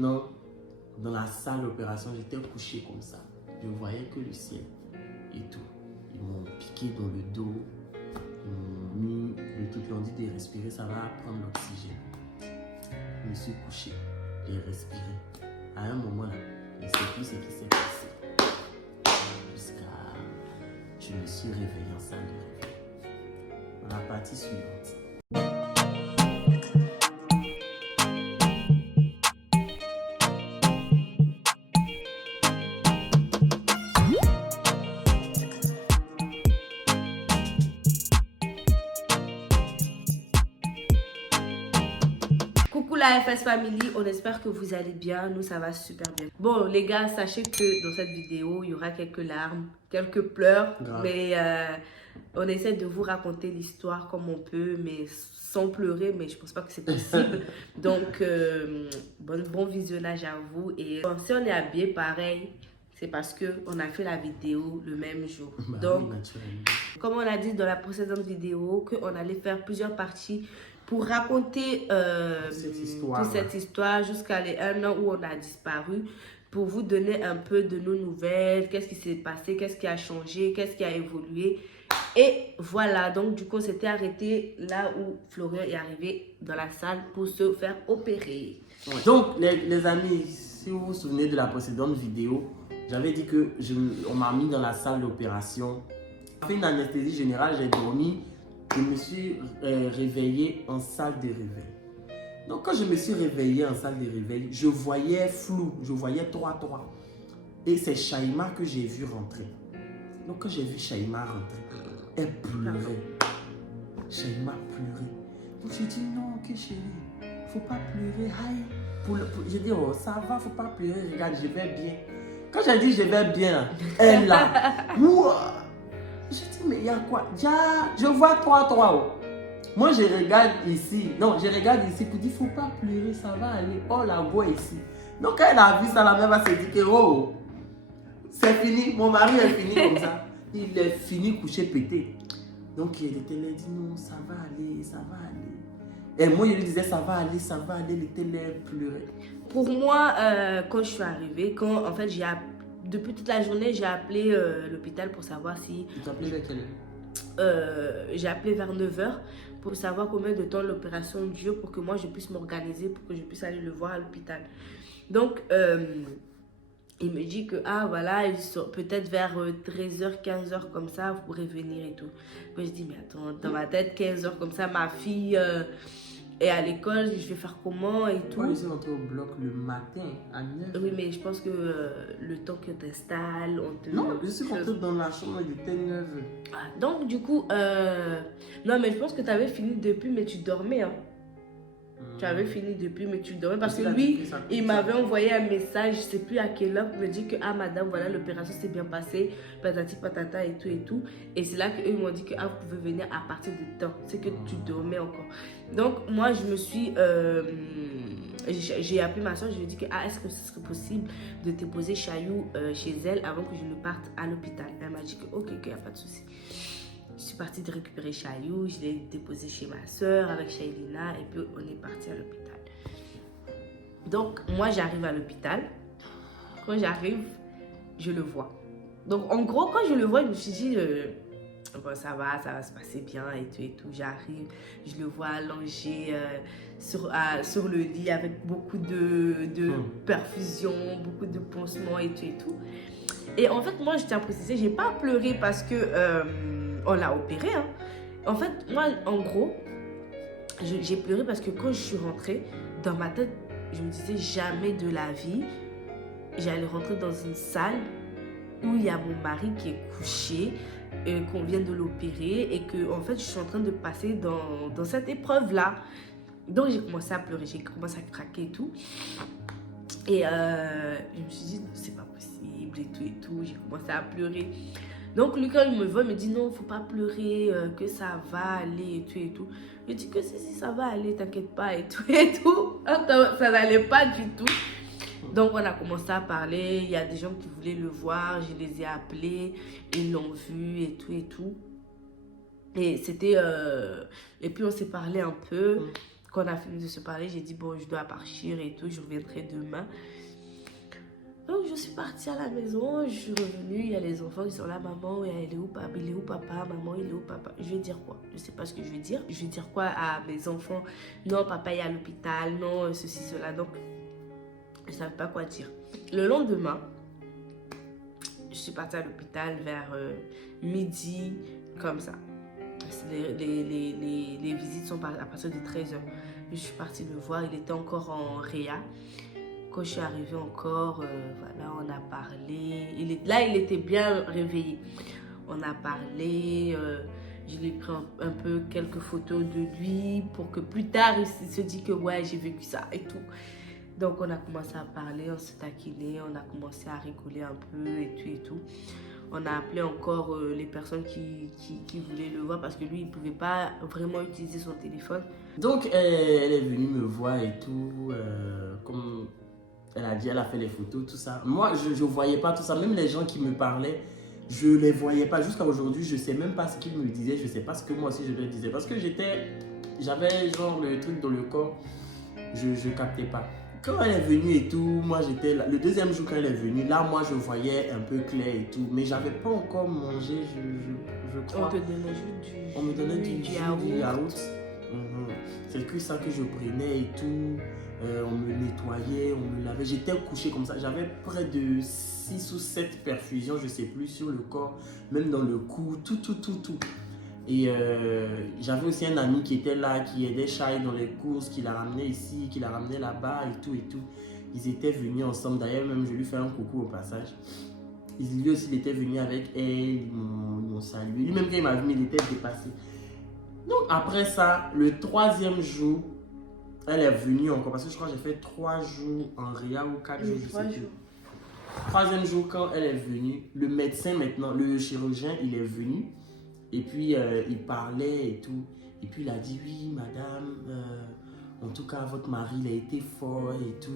maintenant, dans la salle d'opération, j'étais couché comme ça. Je voyais que le ciel et tout. Ils m'ont piqué dans le dos. Ils m'ont mis le truc, ils ont dit de respirer, ça va prendre l'oxygène. Je me suis couché, j'ai respiré. À un moment là, je ne sais plus ce qui s'est passé. Jusqu'à... Je me suis réveillé en salle de réveil. Dans la partie suivante. Coucou la FS Family, on espère que vous allez bien, nous ça va super bien. Bon les gars, sachez que dans cette vidéo, il y aura quelques larmes, quelques pleurs, Grave. Mais on essaie de vous raconter l'histoire comme on peut, mais sans pleurer, mais je pense pas que c'est possible. Donc, bon visionnage à vous. Et bon, si on est habillé pareil, c'est parce qu'on a fait la vidéo le même jour. Donc, comme on a dit dans la précédente vidéo, qu'on allait faire plusieurs parties pour raconter toute cette histoire jusqu'à les 1 an où on a disparu, pour vous donner un peu de nos nouvelles, qu'est-ce qui s'est passé, qu'est-ce qui a changé, qu'est-ce qui a évolué. Et voilà, donc du coup, on s'était arrêté là où Florian est arrivé dans la salle pour se faire opérer. Ouais. Donc, les amis, si vous vous souvenez de la précédente vidéo, j'avais dit que on m'a mis dans la salle d'opération. J'ai fait une anesthésie générale, j'ai dormi. Je me suis réveillé en salle de réveil. Donc, quand je me suis réveillé en salle de réveil, je voyais flou, je voyais 3-3. Et c'est Shaima que j'ai vu rentrer. Donc, quand j'ai vu Shaima rentrer, elle pleurait. Shaima pleurait. Donc, j'ai dit non, ok chérie, faut pas pleurer. Aïe. J'ai dit, oh, ça va, faut pas pleurer. Regarde, je vais bien. Quand j'ai dit je vais bien, elle là, ouah. J'ai dit, mais il y a quoi? Je vois 3-3. Oh. Moi, je regarde ici. Non, je regarde ici pour dire, faut pas pleurer, ça va aller. Oh, la voix ici. Donc, quand elle a vu ça, la mère va se dire que, oh, c'est fini. Mon mari est fini comme ça. Il est fini couché pété. Donc, il était là, il dit, non, ça va aller, ça va aller. Et moi, je lui disais, ça va aller, ça va aller. Il était là, pleurait. Pour moi, quand je suis arrivée, en fait, depuis toute la journée, j'ai appelé l'hôpital pour savoir si... Tu t'as appelé vers quelle heure? J'ai appelé vers 9h pour savoir combien de temps l'opération dure pour que moi je puisse m'organiser, pour que je puisse aller le voir à l'hôpital. Donc, il me dit que, ah voilà, peut-être vers 13h, 15h comme ça, vous pourrez venir et tout. Moi je dis, mais attends, dans ma tête, 15h comme ça, ma fille est à l'école, je vais faire comment et tout. Moi, je suis rentrée au bloc le matin à 9h. Oui, mais je pense que le temps que tu installes, on te... Non, je suis rentrée dans la chambre, il était 9h. Ah, donc, du coup, non, mais je pense que tu avais fini depuis, mais tu dormais, hein. Tu avais fini depuis, mais tu dormais. Parce que lui, il m'avait envoyé un message, je ne sais plus à quelle heure, il me dit que, ah madame, voilà, l'opération s'est bien passée, patati patata et tout et tout. Et c'est là qu'eux m'ont dit que, ah, vous pouvez venir à partir de temps. C'est que tu dormais encore. Donc, moi, je me suis... j'ai appelé ma soeur, je lui ai dit que, ah, est-ce que ce serait possible de déposer Chayou chez elle avant que je ne parte à l'hôpital. Elle m'a dit que, ok, il n'y a pas de souci. Je suis partie de récupérer Chayou, je l'ai déposé chez ma soeur avec Shailina et puis on est parti à l'hôpital. Donc, moi, j'arrive à l'hôpital. Quand j'arrive, je le vois. Donc, en gros, quand je le vois, je me suis dit, bon, ça va se passer bien et tout. J'arrive, je le vois allongé sur le lit avec beaucoup de perfusion, beaucoup de pansements et tout. Et en fait, moi, je tiens à préciser, j'ai pas pleuré parce que on l'a opéré. Hein. En fait, moi, en gros, j'ai pleuré parce que quand je suis rentrée, dans ma tête, je me disais jamais de la vie, j'allais rentrer dans une salle où il y a mon mari qui est couché, qu'on vient de l'opérer et que, en fait, je suis en train de passer dans cette épreuve-là. Donc, j'ai commencé à pleurer, j'ai commencé à craquer et tout. Et je me suis dit, c'est pas possible et tout. J'ai commencé à pleurer. Donc, lui, quand il me voit, il me dit, non, faut pas pleurer, que ça va aller et tout. Je dis que si, ça va aller, t'inquiète pas et tout. Ça n'allait pas du tout. Donc, on a commencé à parler. Il y a des gens qui voulaient le voir. Je les ai appelés. Ils l'ont vu et tout. Et c'était... et puis, on s'est parlé un peu. Quand on a fini de se parler, j'ai dit, bon, je dois partir et tout, je reviendrai demain. Donc, je suis partie à la maison, je suis revenue, il y a les enfants qui sont là, maman, il est où papa, maman, il est où papa. Je vais dire quoi? Je sais pas ce que je vais dire. Je vais dire quoi à mes enfants? Non, papa est à l'hôpital, non, ceci, cela. Donc, je ne savais pas quoi dire. Le lendemain, je suis partie à l'hôpital vers midi, comme ça. Les visites sont à partir de 13h. Je suis partie le voir, il était encore en réa. Quand je suis arrivée encore, voilà, on a parlé. Là, il était bien réveillé. On a parlé, je lui ai pris un peu quelques photos de lui pour que plus tard, il se dise que ouais, j'ai vécu ça et tout. Donc, on a commencé à parler, on se taquinait, on a commencé à rigoler un peu et tout et tout. On a appelé encore les personnes qui voulaient le voir parce que lui, il ne pouvait pas vraiment utiliser son téléphone. Donc, elle est venue me voir et tout, comme elle a dit, elle a fait les photos, tout ça. Moi, je ne voyais pas tout ça. Même les gens qui me parlaient, je ne les voyais pas. Jusqu'à aujourd'hui, je ne sais même pas ce qu'ils me disaient. Je ne sais pas ce que moi aussi je leur disais. Parce que j'avais genre le truc dans le corps, je ne captais pas. Quand elle est venue et tout, moi j'étais là. Le deuxième jour quand elle est venue, là moi je voyais un peu clair et tout. Mais j'avais pas encore mangé, je crois. On te donnait juste On me donnait du yaourt. Mhm. C'est que ça que je prenais et tout. On me nettoyait, on me lavait. J'étais couché comme ça. J'avais près de 6 ou 7 perfusions, je sais plus, sur le corps, même dans le cou, tout. Et j'avais aussi un ami qui était là, qui aidait Shai dans les courses, qui l'a ramené ici, qui l'a ramené là-bas et tout. Ils étaient venus ensemble. D'ailleurs, même je lui fais un coucou au passage. Lui aussi, il était venu avec elle, ils m'ont salué. Lui-même, quand il m'a vu, il était dépassé. Donc, après ça, le 3e jour, elle est venue encore. Parce que je crois que j'ai fait 3 jours en réa ou 4 jours. 3 jours. 3e jour, quand elle est venue, le médecin maintenant, le chirurgien, il est venu. Et puis, il parlait et tout. Et puis, il a dit, oui, madame, en tout cas, votre mari, il a été fort et tout.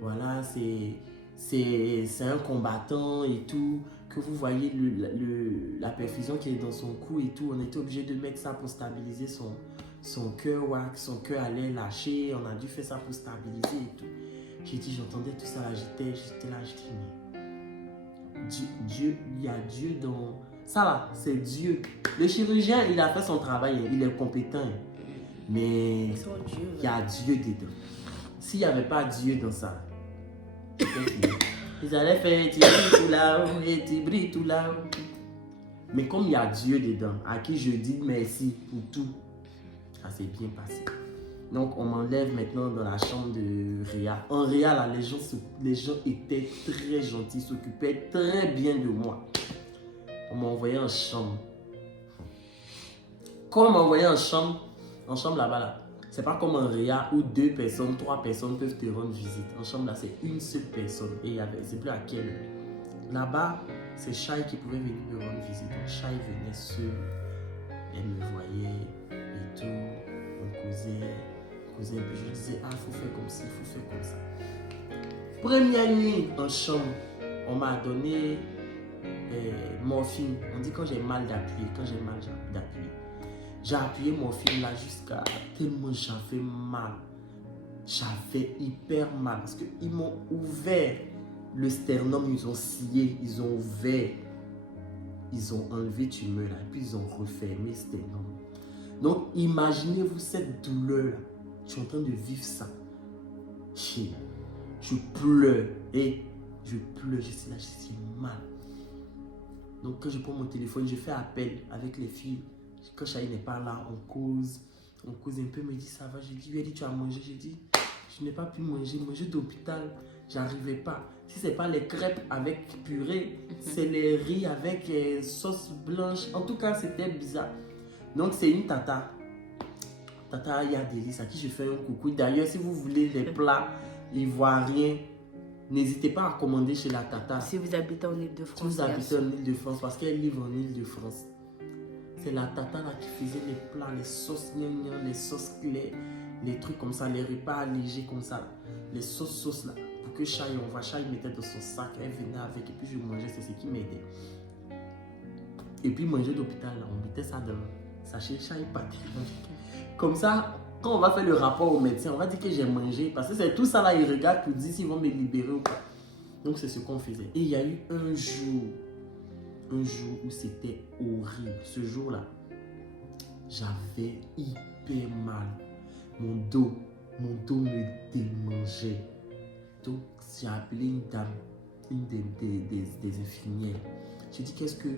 Voilà, c'est un combattant et tout. Que vous voyez la perfusion qui est dans son cou et tout. On était obligé de mettre ça pour stabiliser son cœur. Ouais, son cœur allait lâcher. On a dû faire ça pour stabiliser et tout. J'ai dit, j'entendais tout ça. J'étais là, je dis, mais Dieu, il y a Dieu dans... Ça là, c'est Dieu. Le chirurgien, il a fait son travail, il est compétent. Mais il y a Dieu dedans. S'il n'y avait pas Dieu dans ça, ils allaient faire tu brilles tout là-haut et tu brilles tout là-haut. Mais comme il y a Dieu dedans, à qui je dis merci pour tout, ça s'est bien passé. Donc on m'enlève maintenant dans la chambre de Réa. En Réa, là, les gens étaient très gentils, s'occupaient très bien de moi. On m'a envoyé en chambre. Quand on m'a envoyé en chambre là-bas, là, c'est pas comme en réa où 2 personnes, 3 personnes peuvent te rendre visite. En chambre là, c'est une seule personne. Et c'est plus à quelle heure. Là-bas, c'est Shai qui pouvait venir me rendre visite. Donc Shai venait seul. Elle me voyait et tout. On causait. Et puis je disais, ah, il faut faire comme ci, il faut faire comme ça. Première nuit en chambre, on m'a donné morphine. On dit quand j'ai mal d'appuyer, j'ai appuyé morphine là jusqu'à tellement j'avais mal. J'avais hyper mal parce qu'ils m'ont ouvert le sternum, ils ont scié, ils ont ouvert, ils ont enlevé tumeur là, et puis ils ont refermé le sternum. Donc imaginez-vous cette douleur là. Je suis en train de vivre ça. Je pleure et je suis là, j'ai mal. Donc quand je prends mon téléphone, je fais appel avec les filles. Quand Shai n'est pas là, on cause un peu, me dit ça va. J'ai dit, lui, elle dit tu as mangé. J'ai dit, je n'ai pas pu manger d'hôpital, j'arrivais pas. Si c'est pas les crêpes avec purée, c'est les riz avec sauce blanche. En tout cas, c'était bizarre. Donc c'est une tata. Tata Yadelis, à qui je fais un coucou. D'ailleurs, si vous voulez des plats ivoiriens, n'hésitez pas à commander chez la tata. Si vous habitez en Île-de-France. Si vous habitez en Île-de-France, parce qu'elle livre en Île-de-France. C'est la tata là qui faisait les plats, les sauces gnangnan, les sauces claires, les trucs comme ça, les repas allégés comme ça. Les sauces là. Pour que Shai mettait dans son sac, elle venait avec et puis je mangeais, c'est ce qui m'aidait. Et puis manger d'hôpital là, on mettait ça dans sachet Shai pâté. Comme ça, quand on va faire le rapport au médecin, on va dire que j'ai mangé. Parce que c'est tout ça là, ils regardent pour dire s'ils vont me libérer ou pas. Donc c'est ce qu'on faisait. Et il y a eu un jour où c'était horrible. Ce jour-là, j'avais hyper mal. Mon dos me démangeait. Donc j'ai appelé une dame, une des infirmières. J'ai dit, qu'est-ce que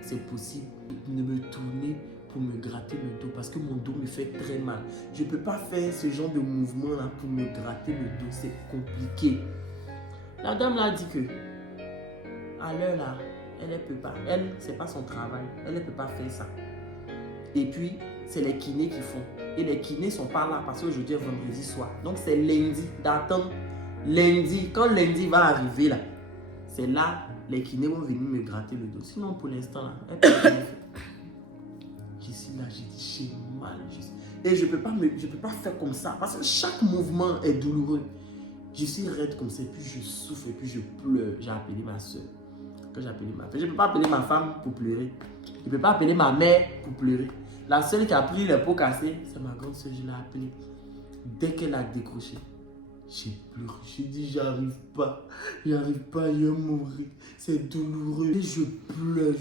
c'est possible de me tourner pour me gratter le dos parce que mon dos me fait très mal. Je ne peux pas faire ce genre de mouvement là pour me gratter le dos, c'est compliqué. La dame l'a dit que à l'heure là, elle ne peut pas. Elle, c'est pas son travail. Elle ne peut pas faire ça. Et puis, c'est les kinés qui font. Et les kinés ne sont pas là parce qu'aujourd'hui est vendredi soir. Donc, c'est lundi, d'attendre lundi. Quand lundi va arriver là, c'est là les kinés vont venir me gratter le dos. Sinon, pour l'instant là, elle peut rien faire. Je suis là, j'ai dit, j'ai mal. Et je ne peux pas faire comme ça parce que chaque mouvement est douloureux. Je suis raide comme ça, et puis je souffre, et puis je pleure. J'ai appelé ma soeur. Quand j'ai appelé ma femme, je ne peux pas appeler ma femme pour pleurer. Je ne peux pas appeler ma mère pour pleurer. La seule qui a pris les pots cassés, c'est ma grande soeur, je l'ai appelée. Dès qu'elle a décroché, j'ai pleuré. J'ai dit, j'arrive pas, je vais mourir. C'est douloureux. Et je pleure.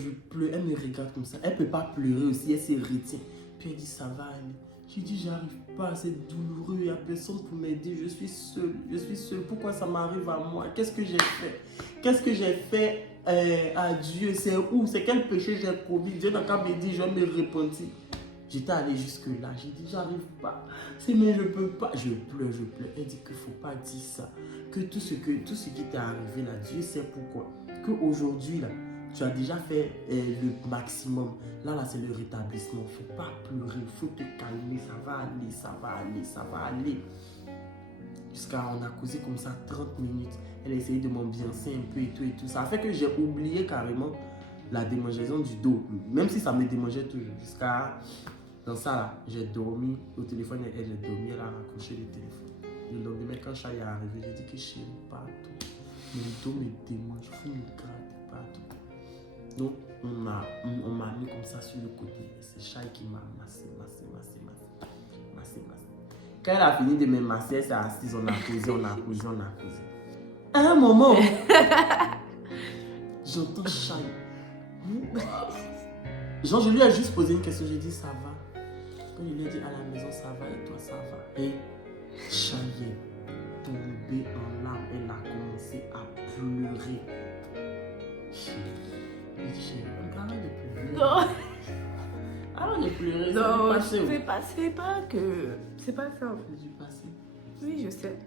Elle me regarde comme ça. Elle ne peut pas pleurer aussi, elle se retient. Puis elle dit, ça va aller. J'ai dit, j'arrive pas, c'est douloureux, il n'y a personne pour m'aider, je suis seule. Pourquoi ça m'arrive à moi? Qu'est-ce que j'ai fait? Qu'est-ce que j'ai fait à Dieu? C'est où? C'est quel péché j'ai commis? Dieu n'a qu'à me dire, je vais me repentir. J'étais allé jusque-là, j'ai dit, j'arrive pas. Mais je peux pas. Je pleure. Elle dit qu'il ne faut pas dire ça. Que tout ce qui t'est arrivé là, Dieu sait pourquoi. Qu'aujourd'hui là, tu as déjà fait le maximum. Là, c'est le rétablissement. Il ne faut pas pleurer, il faut te calmer. Ça va aller. Jusqu'à on a causé comme ça 30 minutes. Elle a essayé de m'ambiancer un peu et tout. Ça a fait que j'ai oublié carrément la démangeaison du dos. Même si ça me démangeait toujours. Jusqu'à dans ça, là, j'ai dormi au téléphone. Elle a raccroché le téléphone. Le lendemain, quand Chaya est arrivé, j'ai dit que je n'aime pas tout. Mon dos me démange, il faut me gratter partout. Donc, on m'a mis comme ça sur le côté. C'est Chaya qui m'a massé. Quand elle a fini de me masser, elle s'est assise, on a causé. À un moment, j'entends Chaya. Genre, je lui ai juste posé une question, j'ai dit, ça va? Quand je lui ai dit, à la maison, ça va, et toi, ça va? Et Chaya est tombée en larmes, elle a commencé à pleurer. J'ai dit, chérie, arrête de pleurer. Non. Arrête de pleurer. Non, c'est pas ça en fait. C'est du passé. Oui, je sais.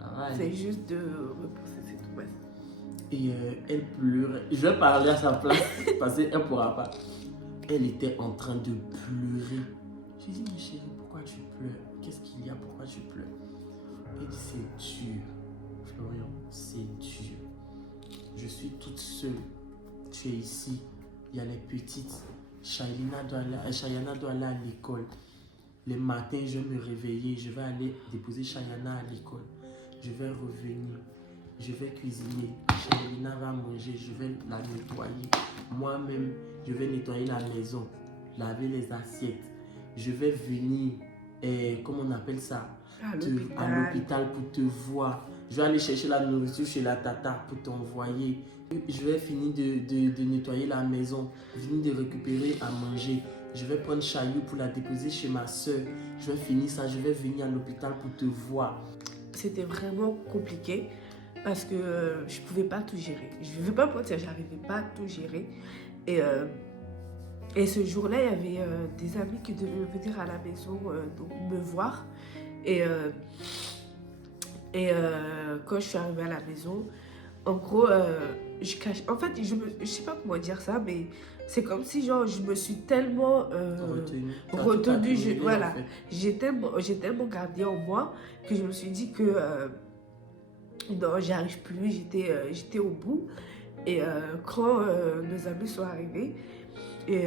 Arrête. C'est juste de repousser, c'est tout. Ouais. Et elle pleurait. Je vais parler à sa place parce qu'elle ne pourra pas. Elle était en train de pleurer. J'ai dit, mais chérie, pourquoi tu pleures? Qu'est-ce qu'il y a? Pourquoi tu pleures? Elle dit, c'est dur. Florian, c'est dur. Je suis toute seule. Tu es ici. Il y a les petites. Chayana doit aller à l'école. Les matins, je vais me réveiller. Je vais aller déposer Chayana à l'école. Je vais revenir. Je vais cuisiner. Chayana va manger. Je vais la nettoyer. Moi-même, je vais nettoyer la maison. Laver les assiettes. Je vais venir, comment on appelle ça? À l'hôpital pour te voir. Je vais aller chercher la nourriture chez la tata pour t'envoyer. Je vais finir de nettoyer la maison, venir de récupérer à manger. Je vais prendre Chayou pour la déposer chez ma soeur. Je vais finir ça, je vais venir à l'hôpital pour te voir. C'était vraiment compliqué parce que je ne pouvais pas tout gérer. Je ne vais pas mentir, je n'arrivais pas à tout gérer. Et ce jour-là, il y avait des amis qui devaient venir à la maison donc me voir. Et quand je suis arrivée à la maison, en gros, je cache. En fait, je sais pas comment dire ça, mais c'est comme si genre je me suis tellement retenue. Voilà, en fait. J'ai tellement gardé en moi que je me suis dit que non, j'y arrive plus. J'étais au bout. Et quand nos amis sont arrivés, et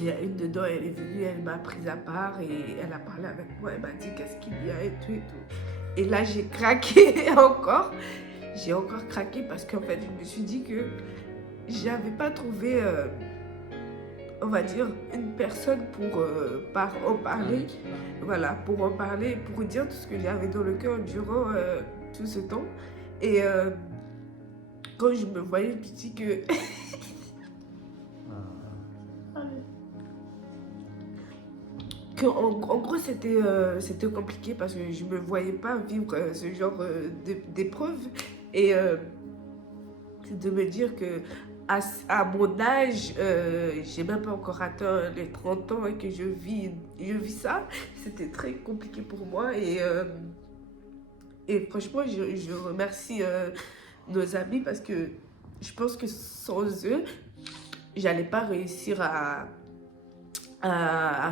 il y a une dedans, elle est venue, elle m'a prise à part et elle a parlé avec moi, elle m'a dit qu'est-ce qu'il y a et tout. Et là, j'ai craqué encore. J'ai encore craqué parce qu'en fait, je me suis dit que j'avais pas trouvé on va dire, une personne pour en parler. Voilà, pour en parler, pour dire tout ce que j'avais dans le cœur durant tout ce temps. Et quand je me voyais, je me dis que... en gros, c'était compliqué parce que je ne me voyais pas vivre ce genre d'épreuve. Et de me dire que à mon âge, j'ai même pas encore atteint les 30 ans et que je vis ça, c'était très compliqué pour moi. Et franchement, je remercie nos amis parce que je pense que sans eux, j'allais pas réussir à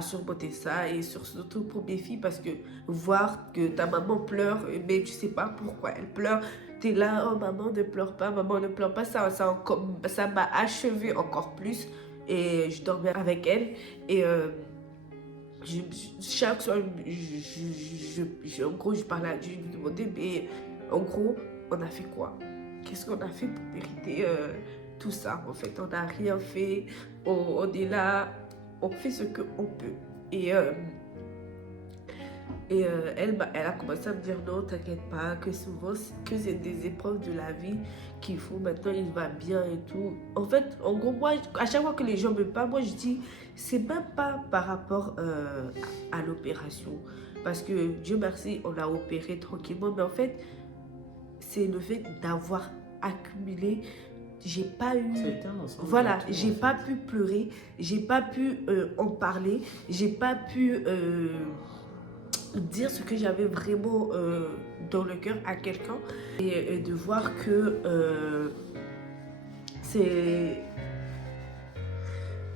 surmonter ça. Et surtout pour mes filles, parce que voir que ta maman pleure, mais tu sais pas pourquoi elle pleure, t'es là, oh maman ne pleure pas, ça m'a achevé encore plus. Et je dormais avec elle et chaque soir, en gros, je parlais à Dieu, je lui demandais, mais en gros, on a fait quoi? Qu'est-ce qu'on a fait pour mériter tout ça? En fait, on n'a rien fait, on est là, on fait ce qu'on peut. Et elle a commencé à me dire non, t'inquiète pas, que souvent, que c'est des épreuves de la vie qu'il faut, maintenant il va bien et tout. En fait, en gros, moi, à chaque fois que les gens me parlent, moi je dis, c'est même pas par rapport à l'opération. Parce que Dieu merci, on l'a opéré tranquillement, mais en fait, c'est le fait d'avoir accumulé. J'ai pas eu, voilà, j'ai pas pu pleurer, j'ai pas pu en parler, j'ai pas pu dire ce que j'avais vraiment dans le cœur à quelqu'un et de voir que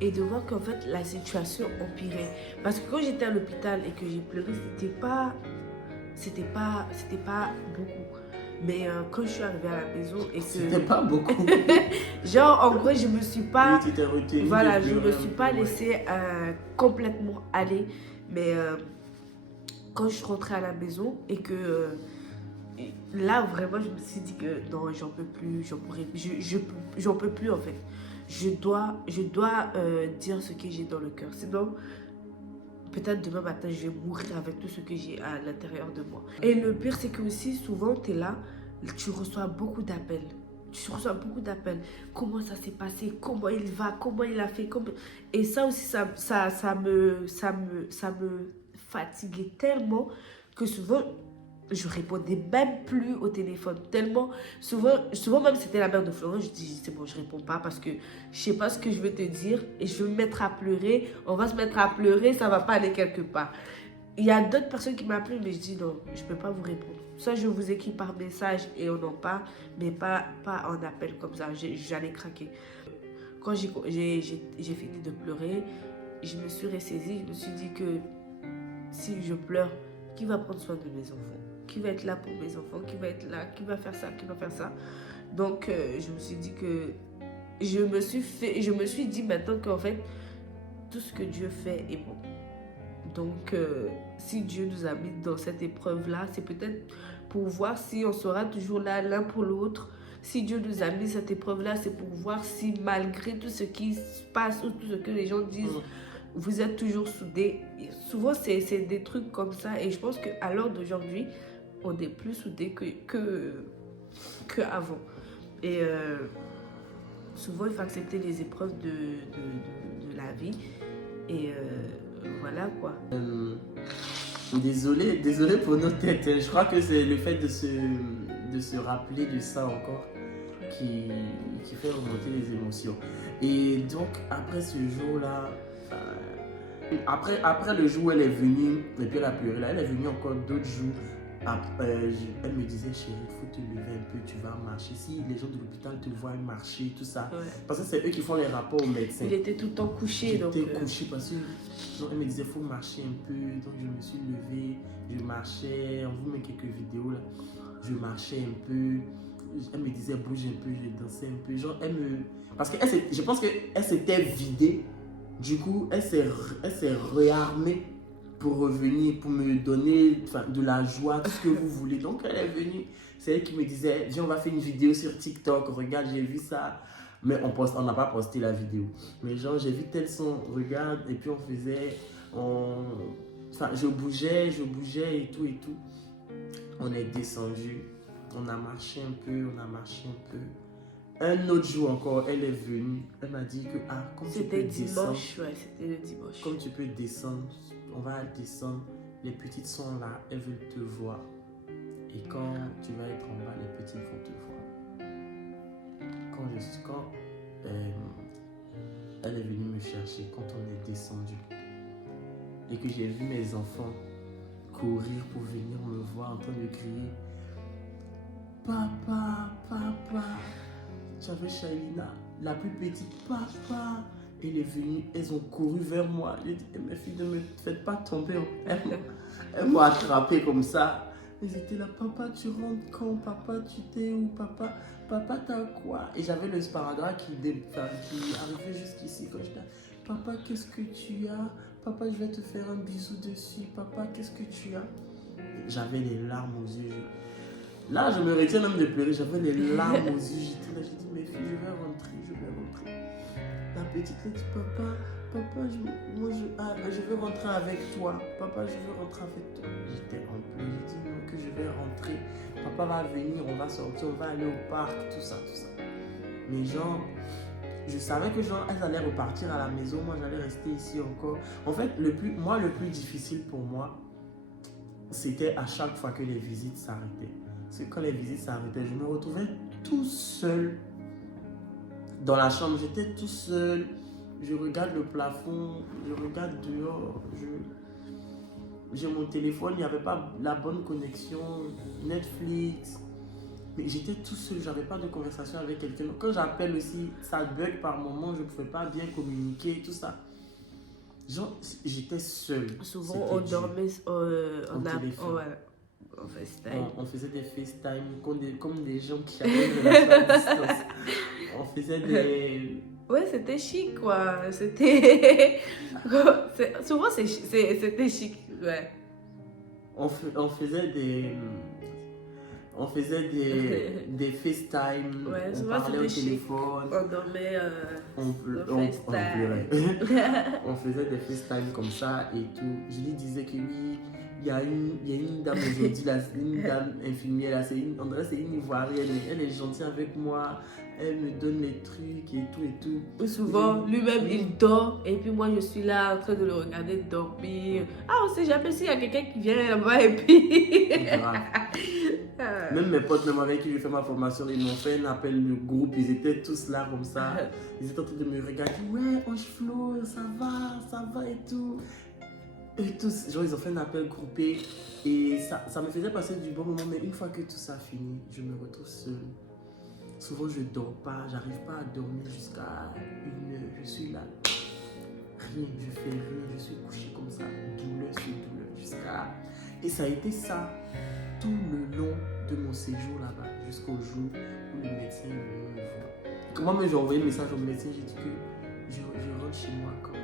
et de voir qu'en fait la situation empirait. Parce que quand j'étais à l'hôpital et que j'ai pleuré, c'était pas beaucoup. Mais quand je suis arrivée à la maison et que... C'était pas beaucoup. Genre, en gros, je me suis pas... Oui, voilà, je me suis pas laissée complètement aller. Mais quand je suis rentrée à la maison et que... là, vraiment, je me suis dit que non, j'en peux plus, j'en peux plus en fait. Je dois dire ce que j'ai dans le cœur. Sinon, peut-être demain matin, je vais mourir avec tout ce que j'ai à l'intérieur de moi. Et le pire, c'est que aussi, souvent, tu es là, tu reçois beaucoup d'appels. Comment ça s'est passé? Comment il va? Comment il a fait? Et ça aussi, ça me fatiguait tellement que souvent, je répondais même plus au téléphone. Tellement, souvent même c'était la mère de Florent, je dis c'est bon, je réponds pas parce que je sais pas ce que je veux te dire et je vais me mettre à pleurer. On va se mettre à pleurer, ça va pas aller quelque part. Il y a d'autres personnes qui m'appellent, mais je dis non, je peux pas vous répondre. Soit je vous écris par message et on en parle, mais pas en appel comme ça. J'allais craquer. Quand j'ai fini de pleurer, je me suis ressaisie. Je me suis dit que si je pleure, qui va prendre soin de mes enfants? Qui va être là pour mes enfants? Qui va être là? Qui va faire ça? Qui va faire ça? Donc, je me suis dit que... Je me suis dit maintenant qu'en fait, tout ce que Dieu fait est bon. Donc, si Dieu nous a mis dans cette épreuve-là, c'est peut-être pour voir si on sera toujours là l'un pour l'autre. Si Dieu nous a mis cette épreuve-là, c'est pour voir si malgré tout ce qui se passe ou tout ce que les gens disent, vous êtes toujours soudés. Souvent, c'est des trucs comme ça. Et je pense qu'à l'heure d'aujourd'hui, on est plus soudés que avant. Et souvent, il faut accepter les épreuves de la vie. Et voilà quoi. Désolé pour nos têtes. Je crois que c'est le fait de se rappeler de ça encore qui fait remonter les émotions. Et donc, après ce jour-là, après le jour où elle est venue, et puis elle a pleuré, là, elle est venue encore d'autres jours. Elle me disait, chérie, il faut te lever un peu, tu vas marcher. Si les gens de l'hôpital te voient marcher, tout ça. Ouais. Parce que c'est eux qui font les rapports aux médecins. Il était tout le temps couché. J'étais couché parce que non, elle me disait, il faut marcher un peu. Donc je me suis levée, je marchais. On vous met quelques vidéos là. Je marchais un peu. Elle me disait, bouge un peu, je dansais un peu. Genre, parce que je pense qu'elle s'était vidée. Du coup, elle s'est réarmée pour revenir, pour me donner de la joie, tout ce que vous voulez. Donc, elle est venue. C'est elle qui me disait, viens, on va faire une vidéo sur TikTok. Regarde, j'ai vu ça. Mais on n'a pas posté la vidéo. Mais genre, j'ai vu tel son, regarde, et puis enfin, je bougeais et tout et tout. On est descendu, on a marché un peu. Un autre jour encore, elle est venue, elle m'a dit que, comme tu peux descendre. C'était dimanche, ouais, c'était le dimanche. Comme tu peux descendre, on va descendre. Les petites sont là, elles veulent te voir. Et quand tu vas être en bas, les petites vont te voir. Quand elle est venue me chercher, quand on est descendu, et que j'ai vu mes enfants courir pour venir me voir en train de crier « Papa, papa !» J'avais Shailina, la plus petite, « Papa !» Elle est venue, elles ont couru vers moi. J'ai dit « Mes filles, ne me faites pas tomber. » Elles m'ont attrapé comme ça. Elles étaient là « Papa, tu rentres quand? Papa, tu t'es où? Papa, t'as quoi ?» Et j'avais le sparadrap qui arrivait jusqu'ici quand j'étais là « Papa, qu'est-ce que tu as? Papa, je vais te faire un bisou dessus. Papa, qu'est-ce que tu as? » J'avais les larmes aux yeux. Là, je me retiens même de pleurer. J'avais les larmes aux yeux. J'étais là, j'ai dit, mes filles, je vais rentrer. La petite a dit, papa, je veux rentrer avec toi. Papa, je veux rentrer avec toi. J'étais en pleurs. J'ai dit, non, que je vais rentrer. Papa va venir, on va sortir, on va aller au parc, tout ça. Mais genre, je savais que genre, elles allaient repartir à la maison. Moi, j'allais rester ici encore. En fait, le plus difficile pour moi, c'était à chaque fois que les visites s'arrêtaient. Parce que quand les visites s'arrêtaient, je me retrouvais tout seul dans la chambre. J'étais tout seul. Je regarde le plafond, je regarde dehors. J'ai mon téléphone, il n'y avait pas la bonne connexion, Netflix. Mais j'étais tout seul, j'avais pas de conversation avec quelqu'un. Quand j'appelle aussi, ça bug par moment, je ne pouvais pas bien communiquer, tout ça. Genre, j'étais seul. Souvent, on dormait en FaceTime. On faisait des FaceTime comme des gens qui avaient une relation à distance. On faisait des... Ouais, c'était chic, quoi. C'était... Souvent, c'était chic, ouais. On faisait des FaceTime, ouais, on parlait au téléphone. On dormait on pleurait. On faisait des FaceTime comme ça et tout. Je lui disais que oui, il y a une dame aujourd'hui, là, une dame infirmière, là, c'est une Ivoirienne, elle est gentille avec moi, elle me donne les trucs et tout. Souvent, lui-même, il dort et puis moi, je suis là en train de le regarder dormir. On sait jamais s'il y a quelqu'un qui vient là-bas et puis... Même mes potes, même avec qui je fais ma formation, ils m'ont fait un appel de groupe, ils étaient tous là comme ça. Ils étaient en train de me regarder, ouais, Ange Flo, ça va et tout. Et tous, genre, ils ont fait un appel groupé et ça me faisait passer du bon moment, mais une fois que tout ça finit, je me retrouve seule. Souvent, je ne dors pas, j'arrive pas à dormir jusqu'à 1h. Je suis là, rien, je fais rien, je suis couché comme ça, douleur sur douleur, jusqu'à... Et ça a été ça tout le long de mon séjour là-bas, jusqu'au jour où le médecin est venu me voir. Moi, j'ai envoyé un message au médecin, j'ai dit que je rentre chez moi quand même.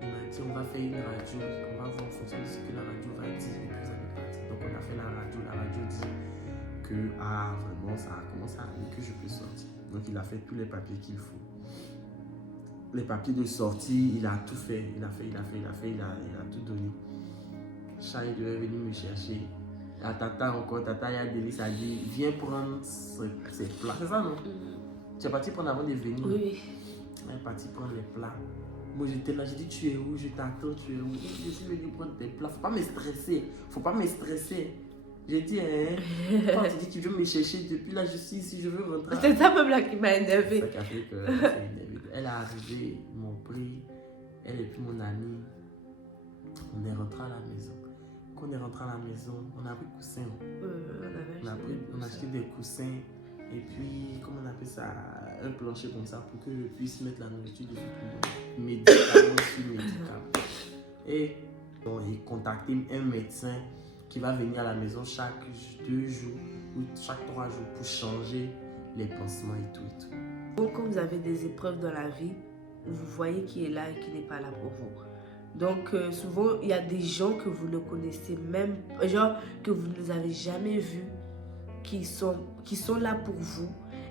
Il m'a dit, on va faire une radio, on va voir en fonction de ce que la radio va dire, et puis vous allez partir. Donc on a fait la radio dit que vraiment ça a commencé à aller, que je peux sortir. Donc il a fait tous les papiers qu'il faut. Les papiers de sortie, il a tout fait, il a tout donné. Charlie devait venir me chercher. À Tata encore, Tata Yadelis a dit, viens prendre ses plats. C'est ça, non? Tu es parti prendre avant de venir? Oui. Elle est partie prendre les plats. Moi j'étais là, j'ai dit, tu es où? Je t'attends, tu es où? Je suis venu prendre tes plats. Faut pas me stresser. J'ai dit, quand tu dis que tu veux me chercher, depuis là je suis ici, je veux rentrer. C'est ça même là qui m'a énervé. C'est ça qui a fait que c'est énervé. Elle est arrivée, ils m'ont pris, elle et puis mon amie. On est rentré à la maison. Quand on est rentré à la maison, on a pris coussins. On a acheté des coussins et puis, comment on appelle ça, un plancher comme ça pour que je puisse mettre la nourriture dessus pour moi. Médicaments sur médicaments. Et on a contacté un médecin qui va venir à la maison chaque 2 jours ou chaque 3 jours pour changer les pansements et tout. Donc, quand vous avez des épreuves dans la vie, vous voyez qui est là et qui n'est pas là pour vous. Donc, souvent, il y a des gens que vous ne connaissez même, genre que vous ne les avez jamais vus, qui sont là pour vous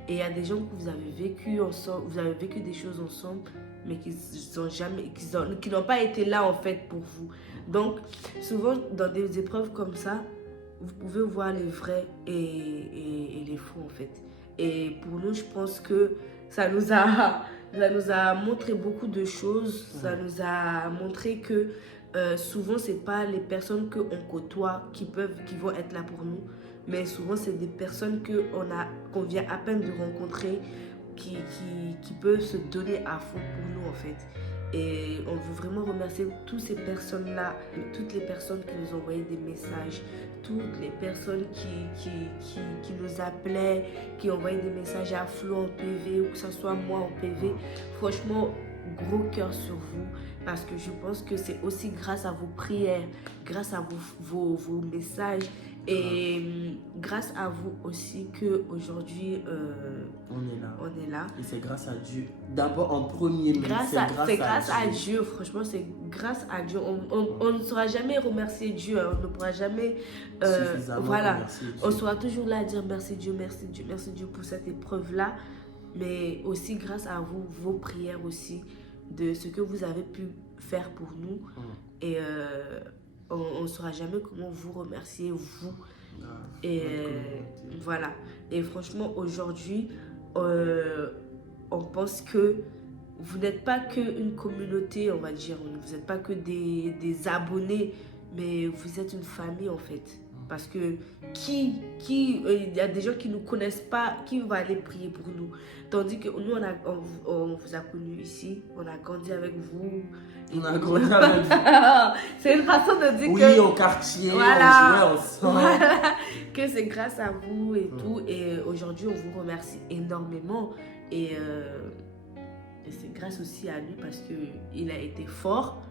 Et il y a des gens que vous avez vécu ensemble, vous avez vécu des choses ensemble, mais qui n'ont pas été là en fait pour vous. Donc, souvent dans des épreuves comme ça, vous pouvez voir les vrais et les faux en fait. Et pour nous, je pense que ça nous a montré beaucoup de choses. Ça nous a montré que souvent, ce n'est pas les personnes qu'on côtoie qui vont être là pour nous. Mais souvent, c'est des personnes qu'on vient à peine de rencontrer qui peuvent se donner à fond pour nous en fait. Et on veut vraiment remercier toutes ces personnes-là, toutes les personnes qui nous ont envoyé des messages, toutes les personnes qui nous appelaient, qui envoyaient des messages à Flo en PV ou que ce soit moi en PV. Franchement, gros cœur sur vous parce que je pense que c'est aussi grâce à vos prières, grâce à vos messages et grâce à vous aussi qu'aujourd'hui on est là. Et c'est grâce à Dieu. D'abord en premier, mais c'est grâce à Dieu. Franchement, c'est grâce à Dieu. On ne saura jamais remercier Dieu. Hein. On ne pourra jamais... voilà. On sera toujours là à dire merci Dieu, merci Dieu, merci Dieu pour cette épreuve-là. Mais aussi grâce à vous, vos prières aussi, de ce que vous avez pu faire pour nous. Et on ne saura jamais comment vous remercier, vous. Et voilà. Et franchement, aujourd'hui, on pense que vous n'êtes pas qu'une communauté, on va dire. Vous n'êtes pas que des abonnés, mais vous êtes une famille, en fait. Parce que il y a des gens qui ne nous connaissent pas, qui va aller prier pour nous. Tandis que nous, on vous a connus ici, on a grandi avec vous. On a grandi avec vous. C'est une façon de dire que... Oui, au quartier, voilà, on jouait ensemble. Voilà, que c'est grâce à vous et tout. Et aujourd'hui, on vous remercie énormément. Et c'est grâce aussi à lui parce qu'il a été fort.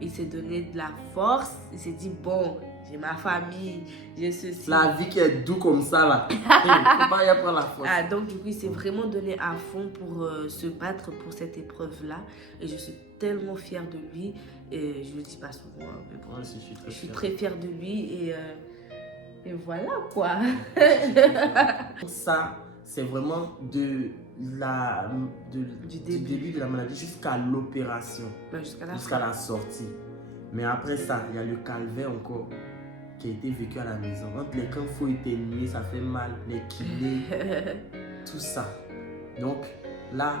Il s'est donné de la force. Il s'est dit, bon, j'ai ma famille, j'ai ceci. La vie qui est douce comme ça, là. Il ne faut pas y avoir la force. Donc, du coup, il s'est vraiment donné à fond pour se battre pour cette épreuve-là. Et je suis tellement fière de lui. Et je ne le dis pas souvent, hein, mais bon, je suis très fière de lui. Et voilà, quoi. Ça, c'est vraiment du début de la maladie jusqu'à l'opération, jusqu'à la sortie. Mais après ça, il y a le calvaire encore qui a été vécu à la maison. Entre les camps, il faut éternuer, ça fait mal, les kinés, tout ça. Donc là,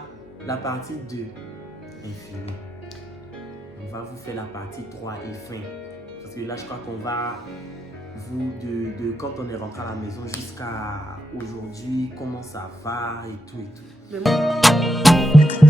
la partie 2 est finie. On va vous faire la partie 3 et fin. Parce que là, je crois qu'on va vous, de quand on est rentré à la maison jusqu'à aujourd'hui, comment ça va et tout et tout.